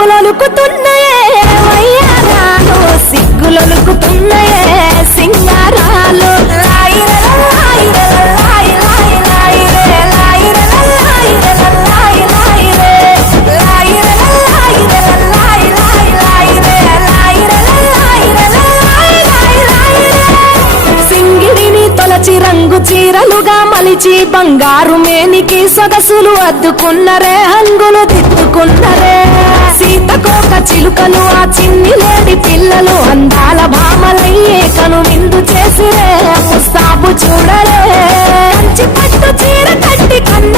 వలపులొలుకుతున్నాయే వయ్యారాలు సిగ్గులొలుకుతున్నాయే సింగారాలు. సింగిడిని తొలచి రంగు చీరలుగా మలిచి బంగారు మేనికి సొగసులు అద్దుకున్నరే హంగులు సీతకోక ఆ చిన్ని లేడి పిల్లలు అందాల భామలయ్యే కను విందు చేసిరే ముస్తాబు చూడలే. కంచి పట్టు చీర కట్టి కన్న